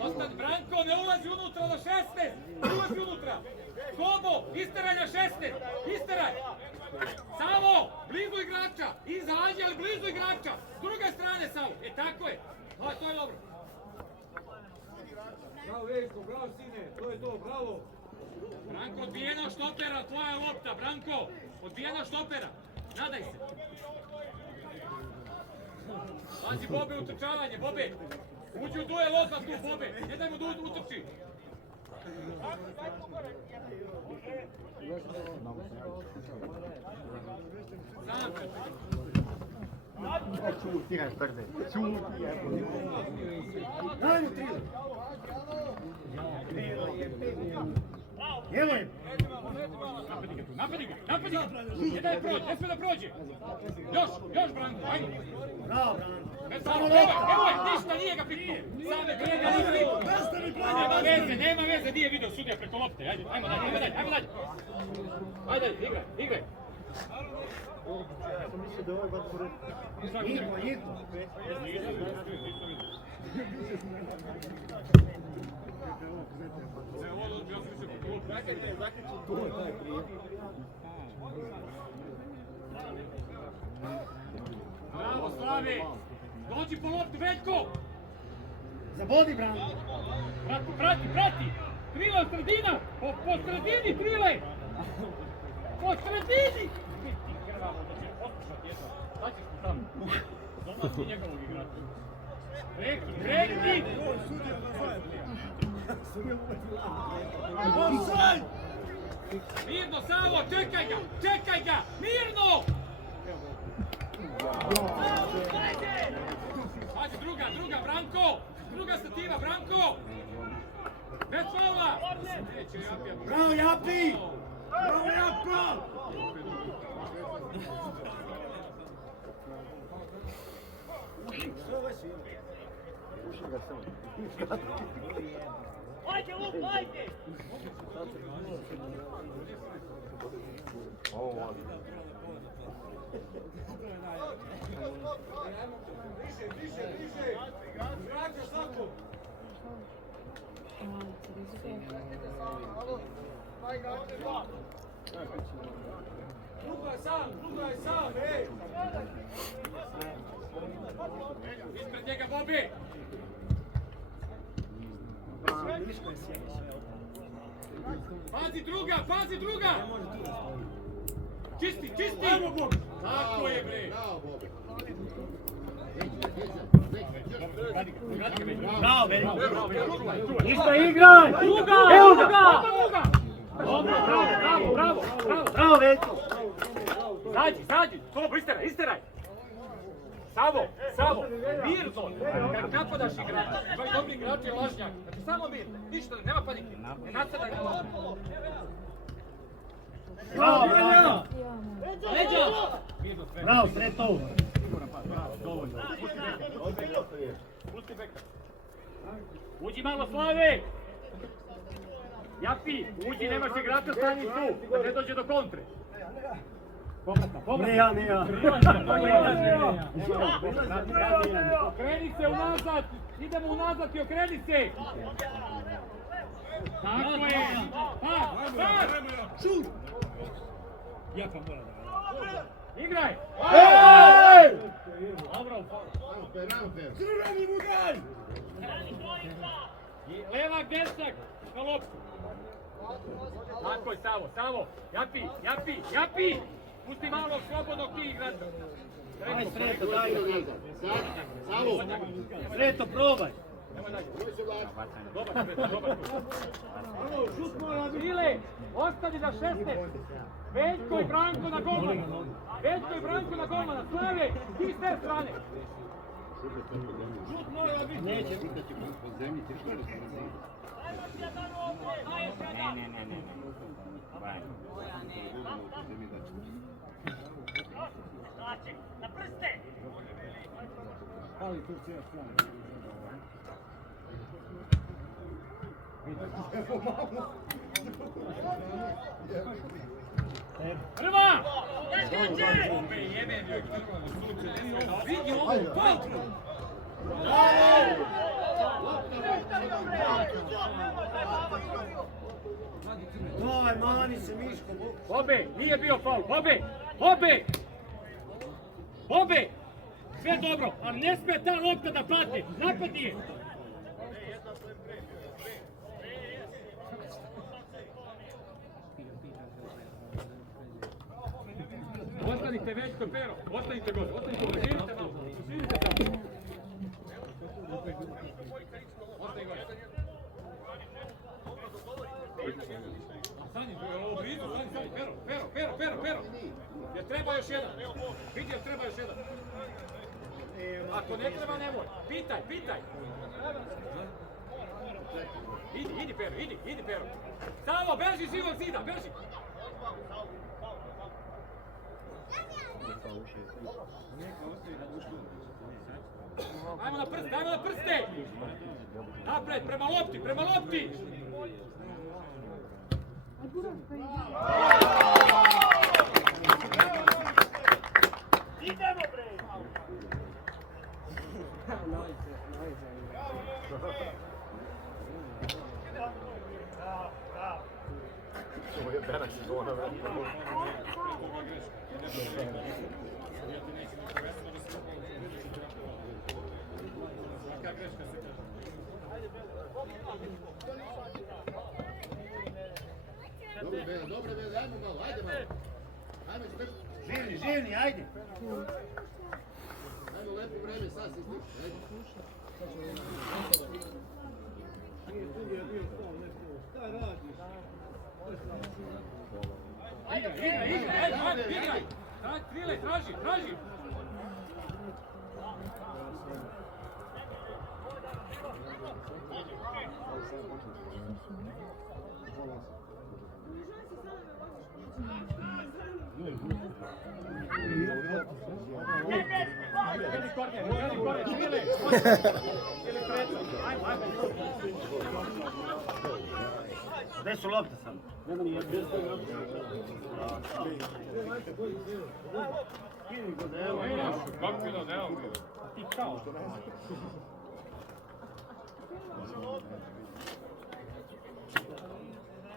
Ostan, Branko, ne ulazi unutra na 16! Ne ulazi unutra! Slobo, isteranja 16! Isteraj! Savo, blizu igrača! Izađi, ali blizu igrača! S druge strane, Savo! Tako je! To je dobro! Bravo Veljko, bravo sine, to je to, bravo! Branko, odbijena štopera, tvoja lopta, Branko! Odbijena štopera! Nadaj se! Pazi, Bobe, utrčavanje, Bobe! Uđi u duel odmah tu, Bobe! Ne daj mu da utrči! Sam! Čuti, Hestarde, čuti, Daj mu Trile! Evo je! Napadi ga! Ne daj prođe, ne sve da prođe! Još Branko, ajde! Bravo, Branko! Evo je, ništa nije ga pitnuo! Same krega nije pitnuo! Nema veze, nije video sudija preko lopte, ajde, ajmo dalje! Ajde, igraj! Bravo, Slavi! Dođi po loptu, Veljko! Zabodi, Branko! Prati! Trile od sredina! Po sredini, Trile! Po sredini! Sad ćeš mu tamo. Zobati njegovog igrača. Rekli! Mirno, Savo, čekaj ga! Mirno! Pazi, druga, Branko! Druga stativa, Branko! Bez faula! Bravo, Japi! Bravo, Japa! Ajde, Luk, ajde! Više! Vraća svako! Druga je sam, ej! Ispred njega, Bobi! Pazi druga! Čisti! Tako je, bre! Bravo, bre! Ništa igraj! Evo ga! Bravo, Veljko! Zađi! Slobo, isteraj! Savo! Mirno! Kad napadaš igrača, imaju dobri igrači i lažnjak. Znači samo mirno, ništa, nema panike. Ne nasadaj na lažnjak. Bravo, Branja! Leđa! Bravo, Sreto! Dovoljno. Pusti beka. Uđi malo, Slave! Japi, uđi, nemaš igrača, stani tu, da ne dođe do kontre. Ne ja. Okreni se unazad, idemo unazad i okreni se. Tako je. Šut. Jaka mora da. Igraj. Dobro. Crveni mu daj! Levak, desak, na loptu. Tako je, Savo. Japi. Pusti malo slobodnog ti igrača. Aj, Sreto, daj ga nazad. Savo. Sreto, probaj. Dobar. Ile, ostani na 16. Veljko i Branko na golmana. Slave, ti s te strane. Šut mora biti! Neće biti da će po zemlji teško da se Ne. Na prste! Ali tu cijela strana. Prva! Vidi ovo, patru! Daj, mani se, Miško. Bobe, nije bio faul. Bobe! Sve dobro, ali ne smije ta lopta da pati. Napadi je. Ostanite, Veljko, Pero. Ostanite gore. Živite malo. Živite tamo. Ostani gore. Stani, ovo blizu, stani. Pero. Jer treba još jedan. Vidi, jer treba još jedan. Ako ne treba, nemoj. Pitaj. Idi, Pero. Savo, beži živog zida, beži. Ajmo na prste. Napred, prema lopti. Idemo, bre! Ovo je benak sezona, Dobro, ajde malo, ajde. Živni, ajde. Ajmo lepo vreme, sad se stiče. Šta radiš? Igraj! Trile, traži! Gdje su lopte sam? Kako je da nemam?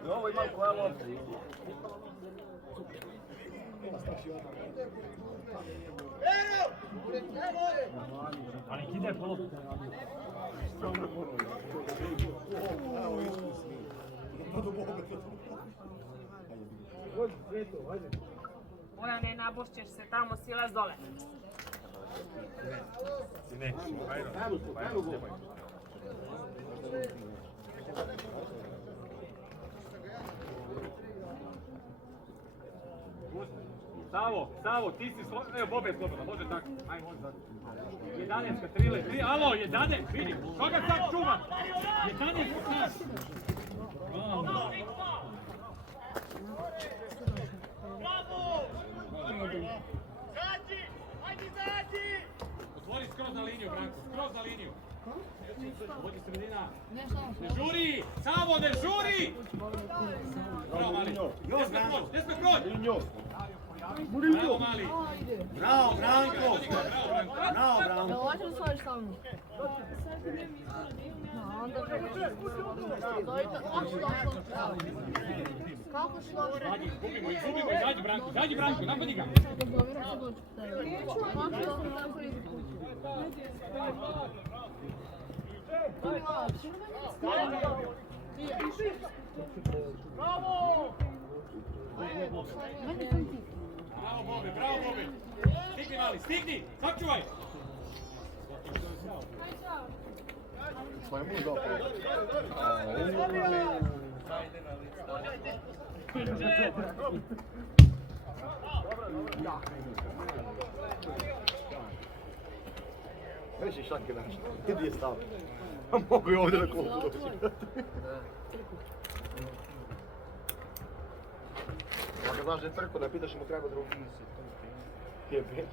Ovo ima koja lopta. Ali ide po loptu. Ona ne nabošćeš se tamo, silaz dole. Ne, ajde. Savo, ti si evo Bobe slobodno, može tako. Ajde, može tako. 11, Trile, alo, 11, vidi, koga sad čuva? 11, znaš. Otvori skroz na liniju, Branko, skroz na liniju. Vodi sredina. Ne žuri, Savo, ne žuri! Bravo, Mali. Gdje smo kroz? Bravo, Mali. Bravo, Branko! Bravo, Branko! Ovo ću svojiš sa mnom. Onda kako si došao? Izgubimo, izađi Branko, napadi ga. Bravo Bobe. Stigni Mali, stigni, sačuvaj. Reći šake naš, gdje je stav? Mogu i ovdje na klubu doći. Ako znaš da je trko, da pitaš mu treba drugi. Jebe.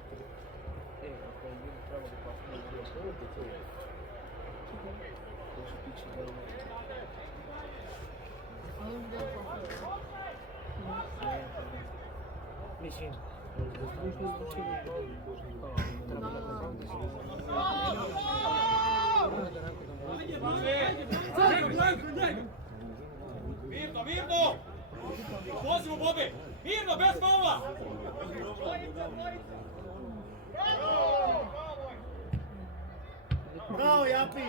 Mislim. Mirno! Pozivu Bobe! Mirno, bez faula! Bravo, Japi!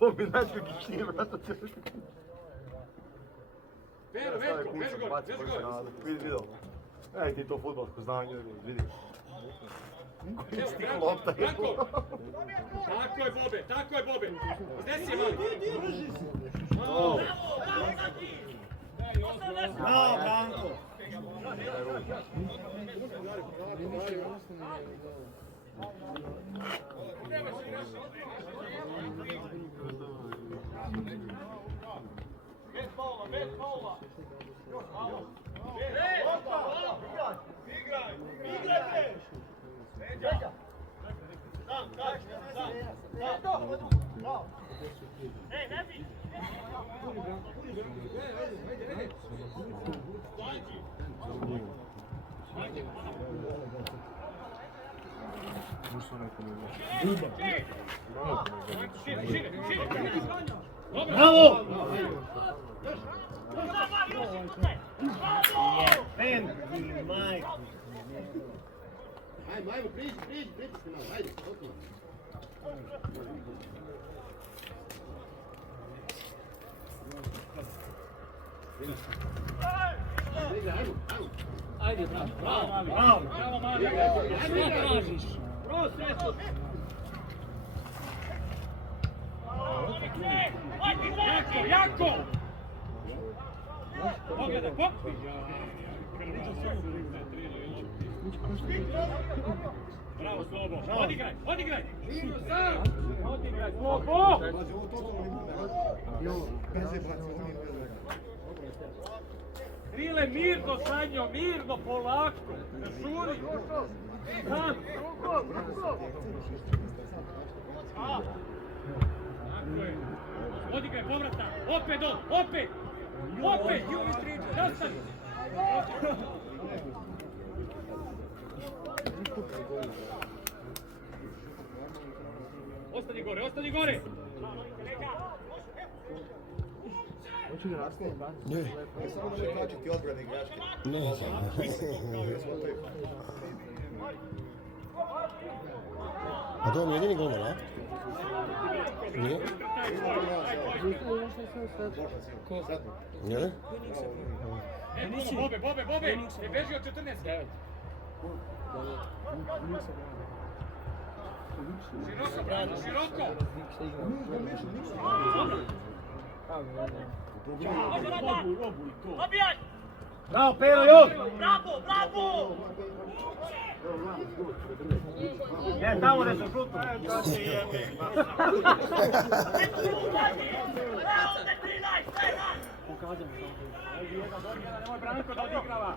Ovo mi znači kako kišnije vrata ćeš. Vežu gore! Vidi, vidio. Ej ti to fudbalsko znanje, vidi. Evo, Branko! Tako je Bobe! Gdje si je Mali? Bravo, Branko! Bez faula! Igrajte! Ej, ne bi! Bravo! Pen, majku. Ajmo, pritisni malo, ajde, otmah. Ajde, bravo. Bravo, mali. Šta tražiš? Jako! Pogledaj, Bravo, Slobo. Odigraj! Odigraj, Slobo! Krile, mirno, Sanjo, mirno, polako. Ne šuri. Sam. Tako je. Odigraj, povrata. Opet on, opet. Opet. Nastavi. Ostani gore, ostani gore. Ne, samo da ne kačiti odbrane igračke. Ne. A to on jedini golman, a? Nije? Nije? Bobe, ne beži od 14. Široko, bravo, široko! Obijaj! Bravo, Pero, još! Bravo! Ne, tamo ne se šutno. Bravo, ne pridaj, sve rad! Nemoj Branko da odigrava.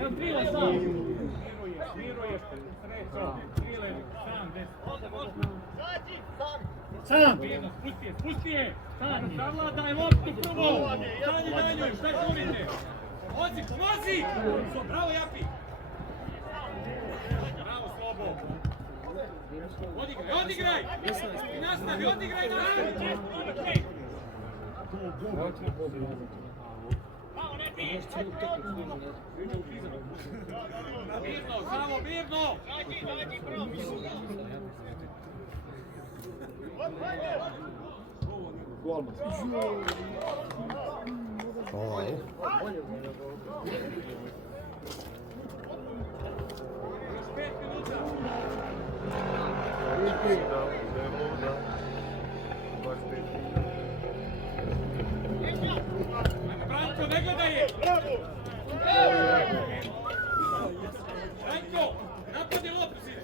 Evo Krile sam. Miruje, srećo. Krile sam, sam. Spusti je. Sam, zavladaj loptu prvo. Stani na njoj, šta žurite? Pomozi! Bravo, Japi. Bravo, Slobo. Odigraj! Nastavi, odigraj! Mirno, samo mirno! Još 5 minuta. Branko, ne gledaj je! Branko, napad je loptu, sine!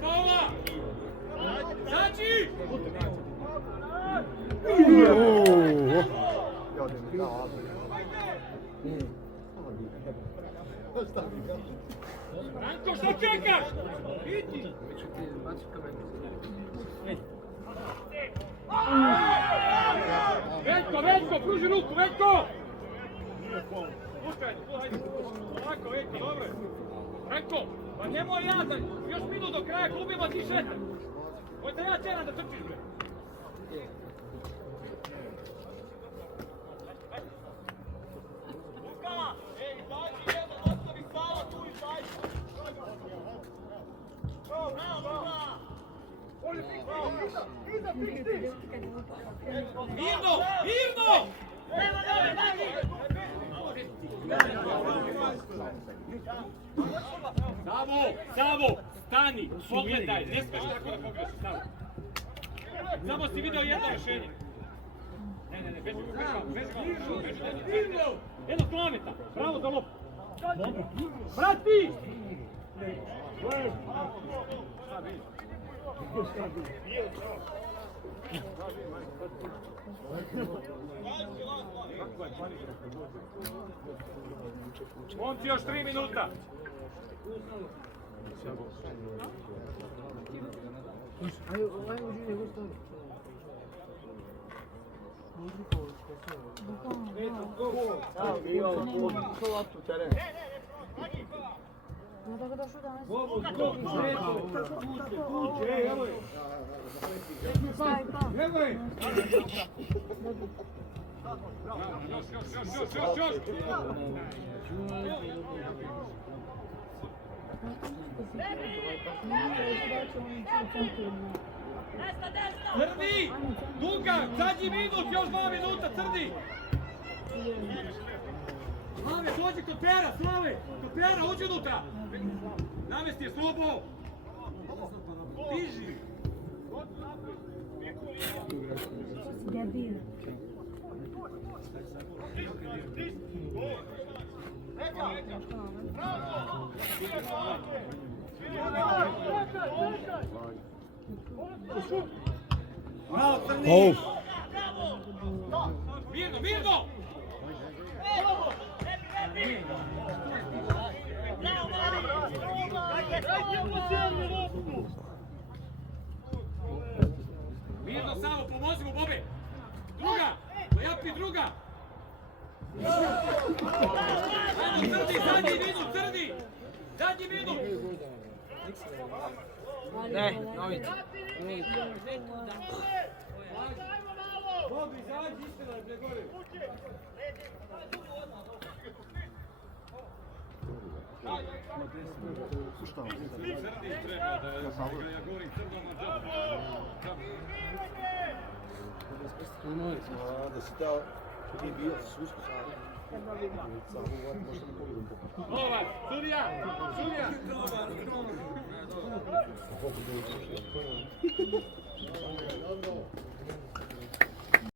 Hvala! Zađi! Branko, što čekaš? Idi! Veljko, pruži ruku, Veljko! Puštaj, hajde. Ovako, Veljko, dobro je. Veljko, pa nemoj ja da još minut do kraja klubima ti šetaj. Hoće ja čeram da trčiš, bre. Luka! Ej, izađi jedan, ostavi Sava tu, izađi! Bravo, Luka! Mirno! Savo, stani, pogledaj, ne smiješ tako da pogledaš, Savo. Samo si video jedno rješenje. Ne, beži go. Jedno kilometra, bravo za loptu. Prati! Momci, još 3 minuta. No tako došao danas. Bobo, skoči, kuće, ej, evo je. Stavi pa. Evo je. Još. Crni! Duga! Zadnji minut, još 2 minuta, Crni! Slave, dođi kod Pera, Slave! Kod Pera, uđi unutra! Namesti je Slobo! Stiži! Debil. Bravo, Crni. Mirno! Mirno, samo, pomozi mu, Bobe! Druga! Lejapi, druga! Ajmo, Crni, zadnji minut, Crni! Zadnji minut! Ne, nović. Bobi, izađi, istina je pregore. Crni treba da ja govorim crno na džabu. Da si dao, što nije bio susko Ovaj, Surija! samo.